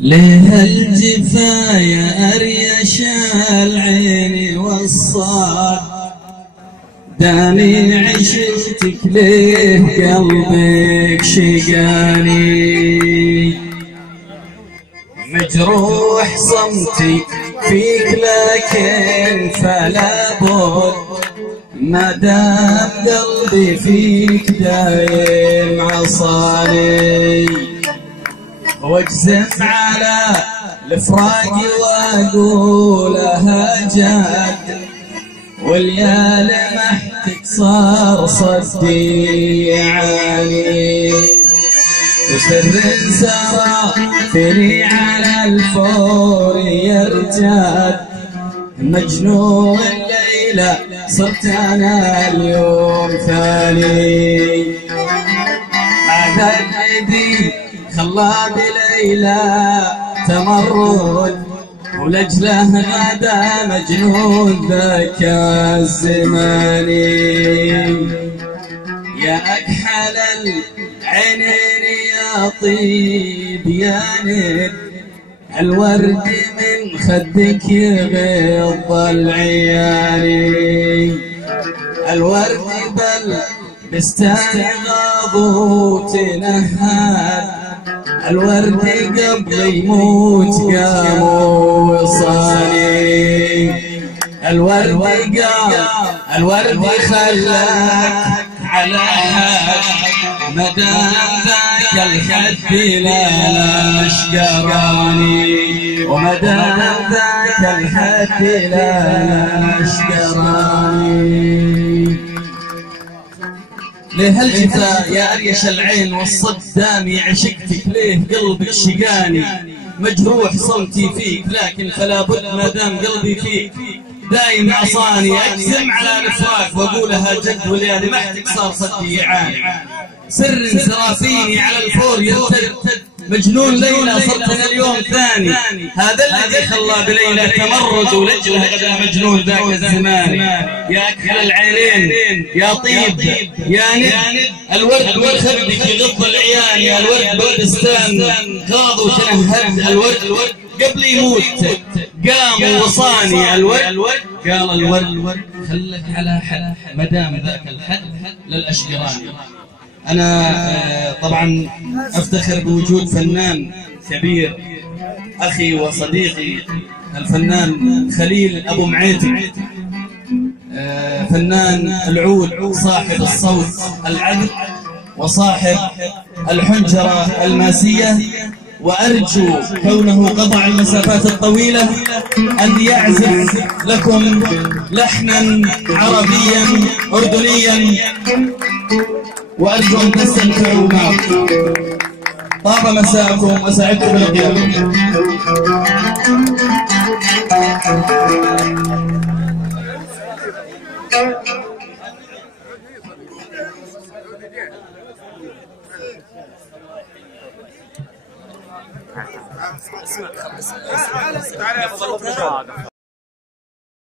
ليه الجفا يا أريش العين والصاد دامي عشقتك ليه قلبك شقاني مجروح صمتي فيك لكن فلا بد ما دام قلبي فيك دايم عصاني واجزم على الفراق واقولها جد واليا لمحتك صار صدي يعاني وسر سرى فيني على الفور يرتاد مجنون الليلة صرت أنا اليوم ثاني هذا الذي خلى بليلى تمرد ولجله غدا مجنون ذاك الزماني يا أكحل العينين يا طيب يا ند الورد من خدك يغض العياني الورد بل بستان غاض وتنهد الورد قبل يموت قام وصاني الورد قام الورد خلاك على حد مدام ذاك الحد لا اشقراني ومدام ذاك الحد لا اشقراني ليه الجفا يا أريش العين والصد دامي عشقتك ليه قلبك شقاني مجروح صمتي فيك لكن فلا بد ما دام قلبي فيك دايم عصاني أجزم على الفراق وأقولها جد واليا لمحتك صار صدي يعاني سر سرافيني على الفور يرتد مجنون ليلى صرت أنا اليوم ثاني هذا الذي خلى بليلى تمرد ولجله غدا مجنون ذاك الزمان يا أكحل العينين يا طيب يا ند الورد من خدك يغض العيان يا الورد بلدستان غاض وتنهد الورد قبل يموت قام ووصاني الورد قال الورد خلك على حد مدام ذاك الحد للأشقراني. أنا طبعا أفتخر بوجود فنان كبير أخي وصديقي الفنان خليل أبو معيتي فنان العود صاحب الصوت العذب وصاحب الحنجرة الماسية وأرجو كونه قطع المسافات الطويلة أن يعزف لكم لحنا عربيا أردنيا وأرجو أن تستمتعوا معه. طاب مساءكم وسعدت بلقياكم. تعال